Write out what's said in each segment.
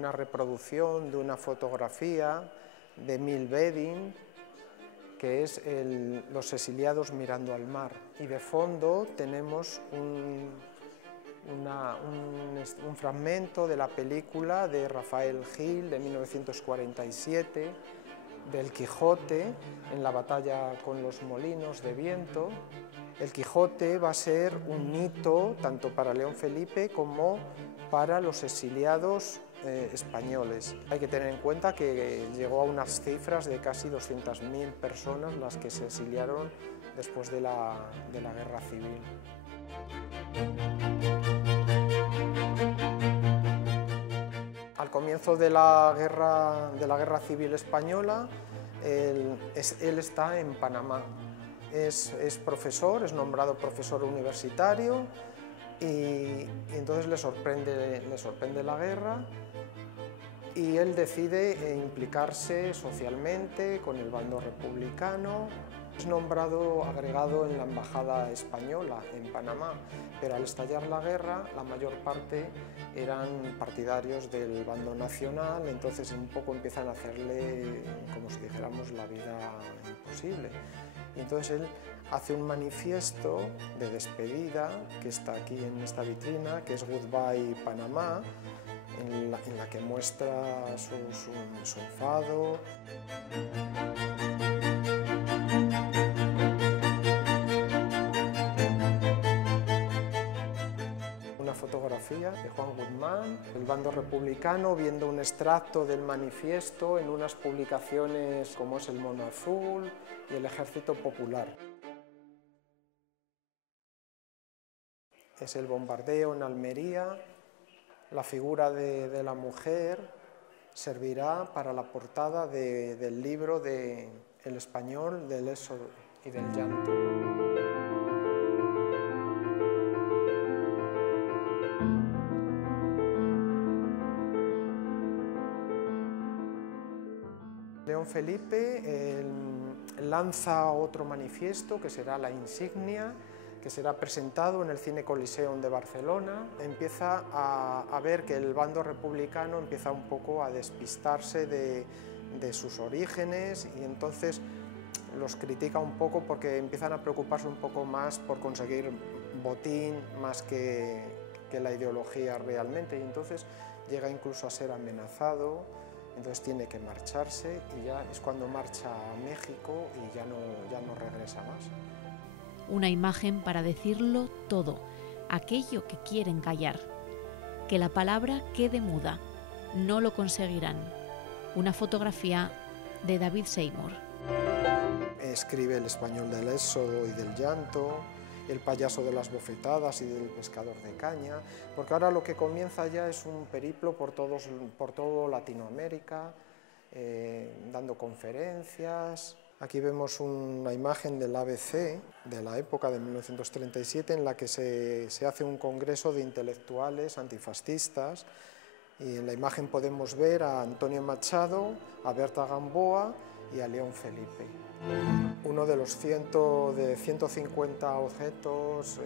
una reproducción de una fotografía de Emil Bedin, que es los exiliados mirando al mar. Y de fondo tenemos un fragmento de la película de Rafael Gil de 1947, del Quijote, en la batalla con los molinos de viento. El Quijote va a ser un hito tanto para León Felipe como para los exiliados españoles. Hay que tener en cuenta que llegó a unas cifras de casi 200.000 personas las que se exiliaron después de la Guerra Civil. Al comienzo de la Guerra Civil Española, él está en Panamá. Es profesor, es nombrado profesor universitario y entonces le sorprende la guerra y él decide implicarse socialmente con el bando republicano. Es nombrado agregado en la embajada española en Panamá, pero al estallar la guerra la mayor parte eran partidarios del bando nacional, entonces un poco empiezan a hacerle, como si dijéramos, la vida imposible. Y entonces él hace un manifiesto de despedida que está aquí en esta vitrina, que es Goodbye Panamá, en la que muestra su enfado. Una fotografía de Juan Guzmán, el bando republicano, viendo un extracto del manifiesto en unas publicaciones como es El Mono Azul y El Ejército Popular. Es el bombardeo en Almería. La figura de la mujer servirá para la portada del libro de El Español, del Éxodo y del Llanto. León Felipe lanza otro manifiesto que será La Insignia, que será presentado en el Cine Coliseum de Barcelona. Empieza a ver que el bando republicano empieza un poco a despistarse de sus orígenes y entonces los critica un poco porque empiezan a preocuparse un poco más por conseguir botín más que la ideología realmente, y entonces llega incluso a ser amenazado. Entonces tiene que marcharse y ya es cuando marcha a México y ya no regresa más. Una imagen para decirlo todo, aquello que quieren callar. Que la palabra quede muda. No lo conseguirán. Una fotografía de David Seymour. Escribe El Español del Éxodo y del Llanto, El payaso de las bofetadas y del pescador de caña, porque ahora lo que comienza ya es un periplo por todo Latinoamérica, dando conferencias. Aquí vemos una imagen del ABC de la época de 1937 en la que se hace un congreso de intelectuales antifascistas y en la imagen podemos ver a Antonio Machado, a Berta Gamboa y a León Felipe. Uno de los 150 objetos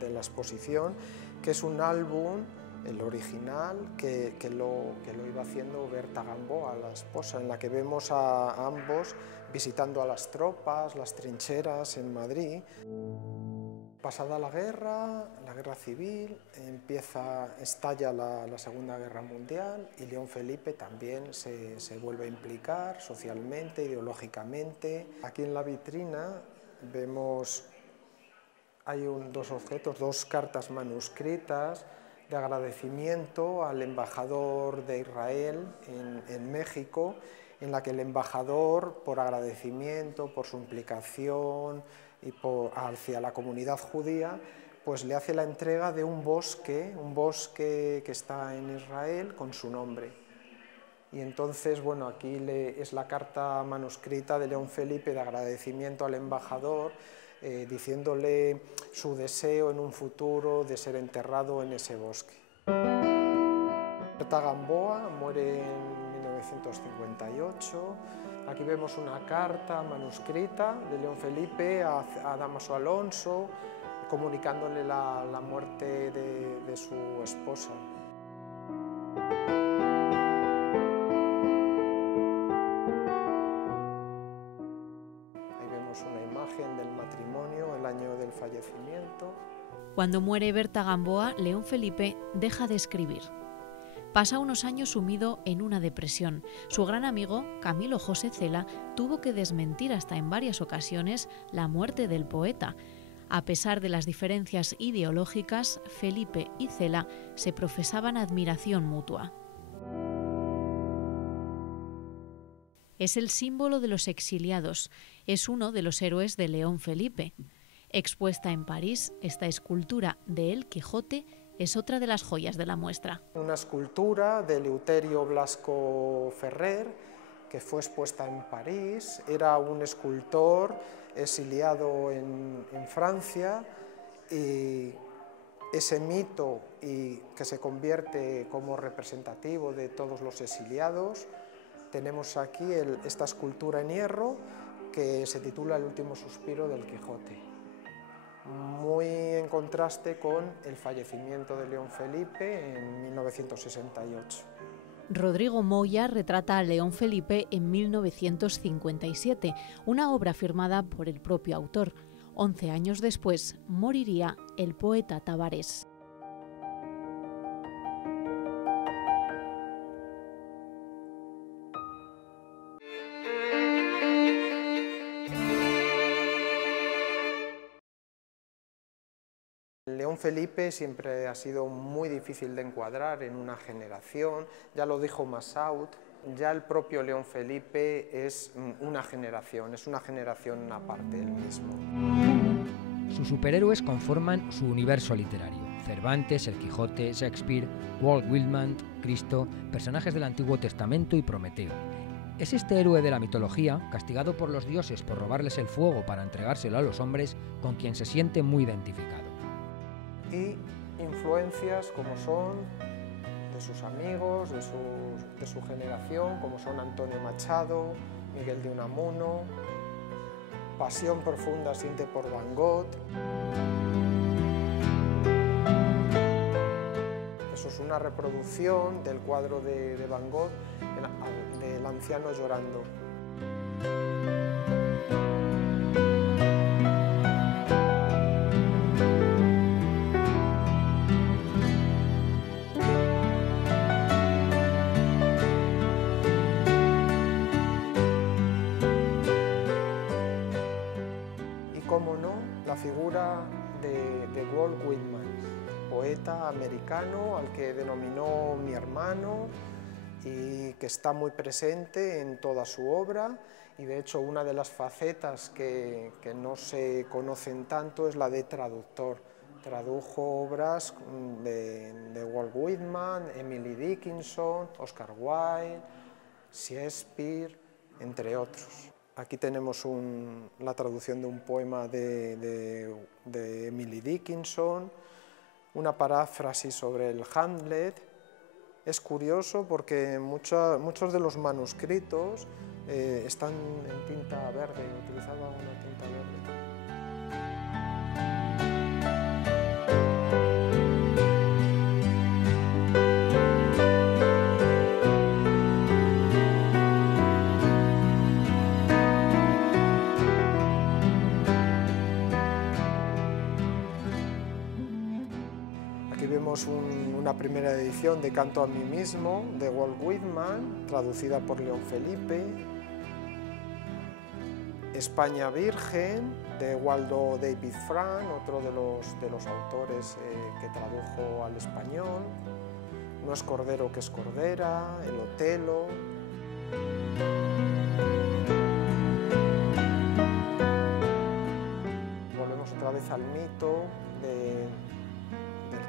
de la exposición, que es un álbum, el original, que lo iba haciendo Berta Gamboa, la esposa, en la que vemos a ambos visitando a las tropas, las trincheras en Madrid. Pasada la guerra civil, estalla la Segunda Guerra Mundial y León Felipe también se vuelve a implicar socialmente, ideológicamente. Aquí en la vitrina vemos, hay dos objetos, dos cartas manuscritas de agradecimiento al embajador de Israel en México, en la que el embajador, por agradecimiento, por su implicación y hacia la comunidad judía, pues le hace la entrega de un bosque que está en Israel con su nombre. Y entonces, bueno, aquí es la carta manuscrita de León Felipe de agradecimiento al embajador, diciéndole su deseo en un futuro de ser enterrado en ese bosque. Berta Gamboa muere en 1958. Aquí vemos una carta manuscrita de León Felipe a Dámaso Alonso, comunicándole la muerte de su esposa. matrimonio, el año del fallecimiento. Cuando muere Berta Gamboa, León Felipe deja de escribir. Pasa unos años sumido en una depresión. Su gran amigo, Camilo José Cela, tuvo que desmentir hasta en varias ocasiones la muerte del poeta. A pesar de las diferencias ideológicas, Felipe y Cela se profesaban admiración mutua. Es el símbolo de los exiliados. Es uno de los héroes de León Felipe. Expuesta en París, esta escultura de El Quijote es otra de las joyas de la muestra. Una escultura de Eleuterio Blasco Ferrer, que fue expuesta en París. Era un escultor exiliado en Francia, y ese mito que se convierte como representativo de todos los exiliados. Tenemos aquí esta escultura en hierro que se titula El último suspiro del Quijote, muy en contraste con el fallecimiento de León Felipe en 1968. Rodrigo Moya retrata a León Felipe en 1957, una obra firmada por el propio autor. 11 años después moriría el poeta Tavares. León Felipe siempre ha sido muy difícil de encuadrar en una generación, ya lo dijo Massaud, ya el propio León Felipe es una generación aparte él mismo. Sus superhéroes conforman su universo literario: Cervantes, El Quijote, Shakespeare, Walt Whitman, Cristo, personajes del Antiguo Testamento y Prometeo. Es este héroe de la mitología, castigado por los dioses por robarles el fuego para entregárselo a los hombres, con quien se siente muy identificado. Y influencias como son de sus amigos, de su generación, como son Antonio Machado, Miguel de Unamuno, pasión profunda siente por Van Gogh. Eso es una reproducción del cuadro de Van Gogh, del anciano llorando. Cómo no, la figura de Walt Whitman, poeta americano al que denominó mi hermano y que está muy presente en toda su obra, y de hecho una de las facetas que no se conocen tanto es la de traductor. Tradujo obras de Walt Whitman, Emily Dickinson, Oscar Wilde, Shakespeare, entre otros. Aquí tenemos la traducción de un poema de Emily Dickinson, una paráfrasis sobre el Hamlet. Es curioso porque muchos de los manuscritos están en tinta verde, utilizaban una tinta verde. Aquí vemos una primera edición de Canto a mí mismo, de Walt Whitman, traducida por León Felipe. España Virgen, de Waldo David Frank, otro de los autores que tradujo al español. No es cordero que es cordera, el Otelo. Volvemos otra vez al mito del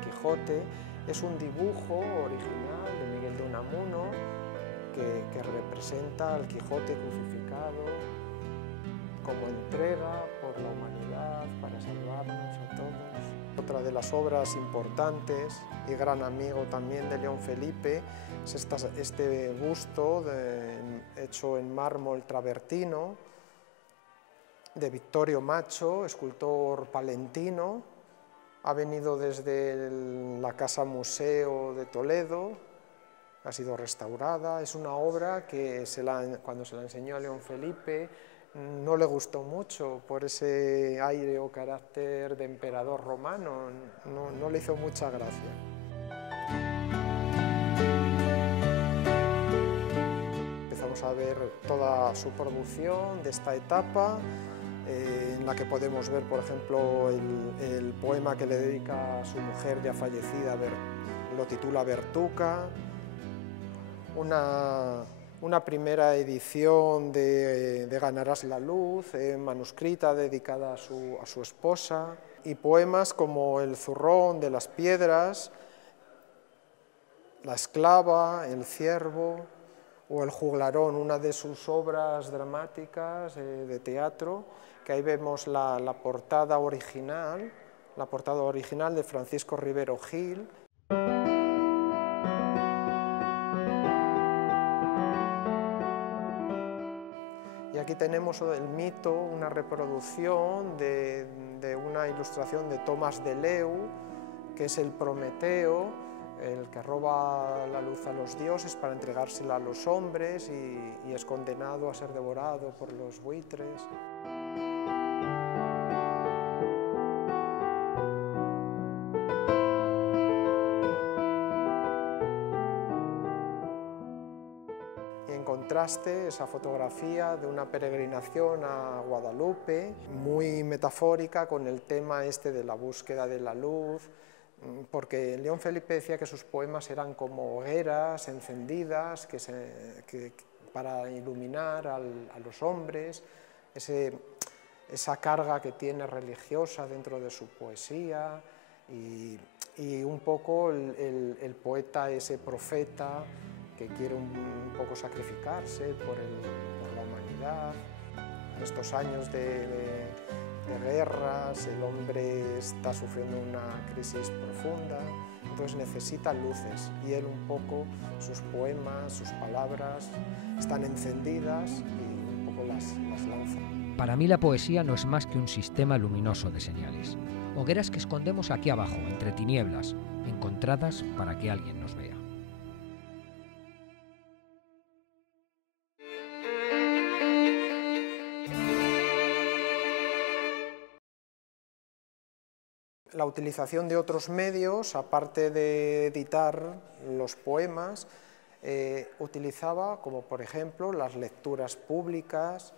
Quijote. Es un dibujo original de Miguel de Unamuno que representa al Quijote crucificado como entrega por la humanidad para salvarnos a todos. Otra de las obras importantes y gran amigo también de León Felipe es este busto hecho en mármol travertino de Vittorio Macho, escultor palentino. Ha venido desde la Casa Museo de Toledo, ha sido restaurada. Es una obra que cuando se la enseñó a León Felipe no le gustó mucho por ese aire o carácter de emperador romano, no le hizo mucha gracia. Empezamos a ver toda su producción de esta etapa, en la que podemos ver, por ejemplo, el poema que le dedica a su mujer ya fallecida, lo titula Bertuca, una primera edición de Ganarás la luz, manuscrita dedicada a su esposa, y poemas como El zurrón de las piedras, La esclava, El ciervo o El juglarón, una de sus obras dramáticas de teatro, que ahí vemos la portada original de Francisco Rivero Gil. Y aquí tenemos el mito, una reproducción de una ilustración de Tomás de Leu, que es el Prometeo, el que roba la luz a los dioses para entregársela a los hombres y es condenado a ser devorado por los buitres. Y en contraste, esa fotografía de una peregrinación a Guadalupe, muy metafórica con el tema este de la búsqueda de la luz, porque León Felipe decía que sus poemas eran como hogueras encendidas para iluminar a los hombres, esa carga que tiene religiosa dentro de su poesía y un poco el poeta, ese profeta que quiere un poco sacrificarse por la humanidad. En estos años de guerras, el hombre está sufriendo una crisis profunda, entonces necesita luces, y él un poco, sus poemas, sus palabras, están encendidas y un poco las lanza. Para mí la poesía no es más que un sistema luminoso de señales, hogueras que escondemos aquí abajo, entre tinieblas, encontradas para que alguien nos vea. La utilización de otros medios, aparte de editar los poemas, utilizaba, como por ejemplo, las lecturas públicas.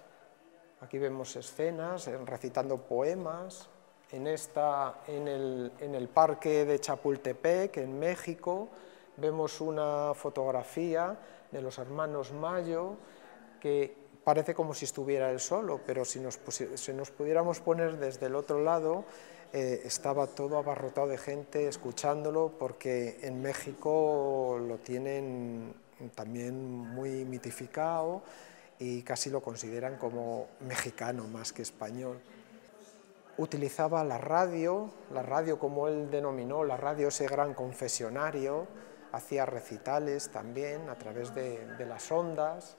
Aquí vemos escenas recitando poemas. En el parque de Chapultepec, en México, vemos una fotografía de los hermanos Mayo que parece como si estuviera él solo, pero si nos pudiéramos poner desde el otro lado, estaba todo abarrotado de gente escuchándolo, porque en México lo tienen también muy mitificado y casi lo consideran como mexicano más que español. Utilizaba la radio como él denominó, la radio, ese gran confesionario, hacía recitales también a través de las ondas.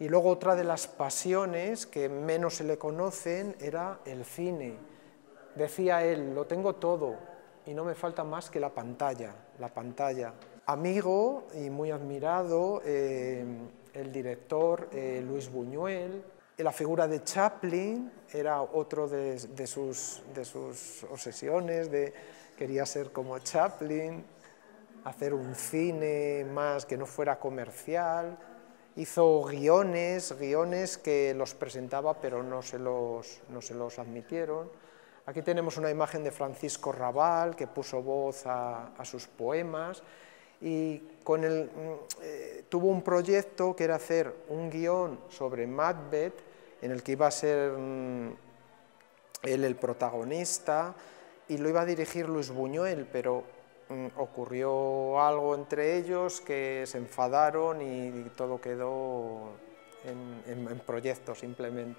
Y luego otra de las pasiones que menos se le conocen era el cine. Decía él, lo tengo todo y no me falta más que la pantalla. Amigo y muy admirado, el director Luis Buñuel. La figura de Chaplin era otro de sus obsesiones, quería ser como Chaplin, hacer un cine más que no fuera comercial. Hizo guiones que los presentaba pero no se los admitieron. Aquí tenemos una imagen de Francisco Rabal, que puso voz a sus poemas, y tuvo un proyecto que era hacer un guión sobre Macbeth, en el que iba a ser él el protagonista, y lo iba a dirigir Luis Buñuel, pero ocurrió algo entre ellos que se enfadaron y todo quedó en proyecto simplemente.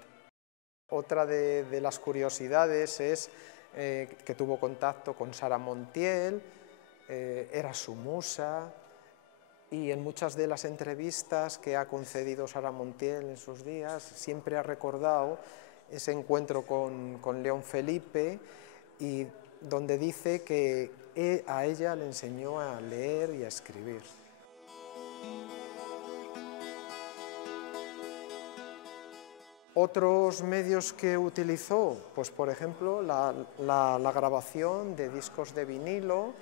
Otra de las curiosidades es que tuvo contacto con Sara Montiel, era su musa, y en muchas de las entrevistas que ha concedido Sara Montiel en sus días siempre ha recordado ese encuentro con León Felipe, y donde dice que a ella le enseñó a leer y a escribir. Otros medios que utilizó, pues por ejemplo, la grabación de discos de vinilo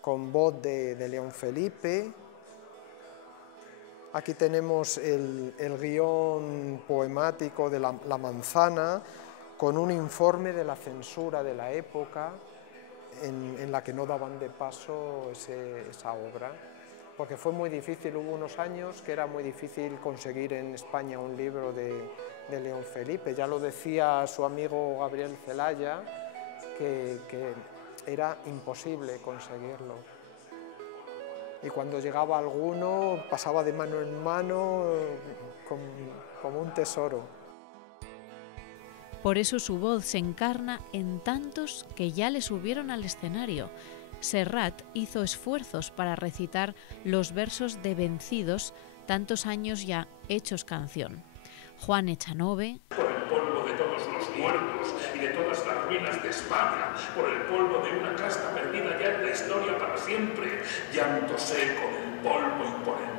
con voz de León Felipe. Aquí tenemos el guión poemático de La Manzana, con un informe de la censura de la época, en la que no daban de paso esa obra, porque fue muy difícil, hubo unos años que era muy difícil conseguir en España un libro de León Felipe. Ya lo decía su amigo Gabriel Celaya, que era imposible conseguirlo. Y cuando llegaba alguno, pasaba de mano en mano como un tesoro. Por eso su voz se encarna en tantos que ya le subieron al escenario. Serrat hizo esfuerzos para recitar los versos de Vencidos, tantos años ya hechos canción. Juan Echanove. Por el polvo de todos los muertos y de todas las ruinas de España, por el polvo de una casta perdida ya en la historia para siempre, llanto seco del polvo y por el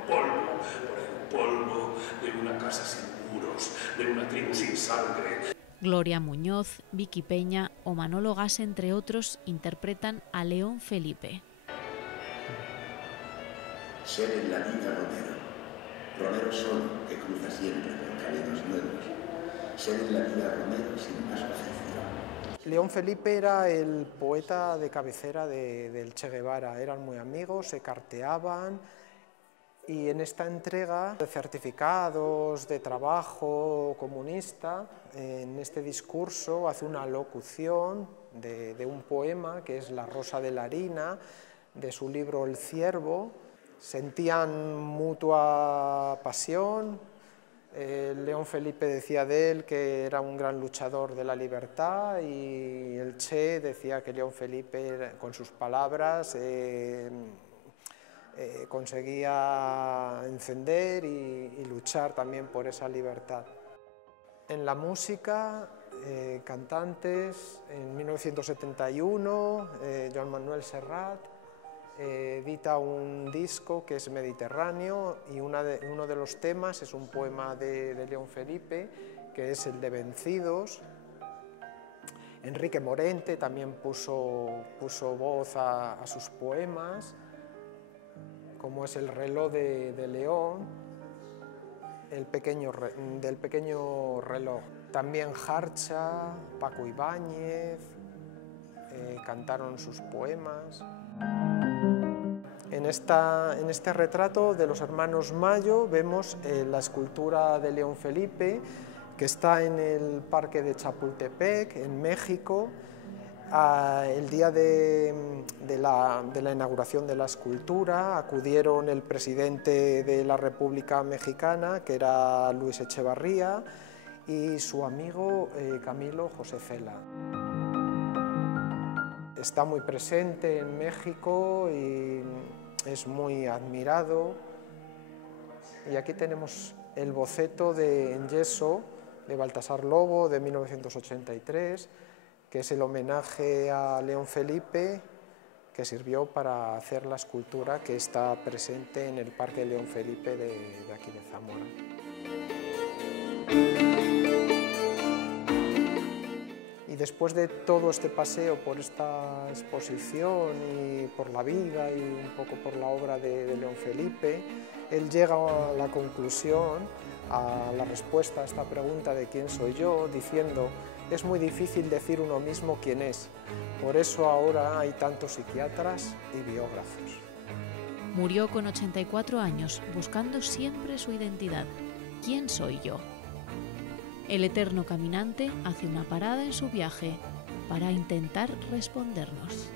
polvo de una casa sin muros, de una tribu sin sangre. Gloria Muñoz, Vicky Peña o Manolo Gas, entre otros, interpretan a León Felipe. Ser en la vida Romero solo que cruza siempre por caminos nuevos. Ser en la vida Romero sin más oficio. León Felipe era el poeta de cabecera del Che Guevara, eran muy amigos, se carteaban. Y en esta entrega de certificados de trabajo comunista, en este discurso hace una locución de un poema que es La Rosa de la Harina, de su libro El Ciervo. Sentían mutua pasión. León Felipe decía de él que era un gran luchador de la libertad y el Che decía que León Felipe, con sus palabras, conseguía encender y luchar también por esa libertad. En la música, cantantes, en 1971, Joan Manuel Serrat edita un disco que es Mediterráneo y uno de los temas es un poema de León Felipe, que es el de Vencidos. Enrique Morente también puso voz a sus poemas, como es El reloj de León, del pequeño reloj. También Jarcha, Paco Ibáñez, cantaron sus poemas. En este retrato de los hermanos Mayo vemos la escultura de León Felipe, que está en el Parque de Chapultepec, en México. El día de la inauguración de la escultura acudieron el presidente de la República Mexicana, que era Luis Echevarría, y su amigo Camilo José Cela. Está muy presente en México y es muy admirado. Y aquí tenemos el boceto en yeso de Baltasar Lobo de 1983, que es el homenaje a León Felipe, que sirvió para hacer la escultura que está presente en el Parque León Felipe de aquí de Zamora. Y después de todo este paseo por esta exposición y por la vida y un poco por la obra de León Felipe, él llega a la conclusión, a la respuesta a esta pregunta de quién soy yo, diciendo: es muy difícil decir uno mismo quién es, por eso ahora hay tantos psiquiatras y biógrafos. Murió con 84 años, buscando siempre su identidad. ¿Quién soy yo? El eterno caminante hace una parada en su viaje para intentar respondernos.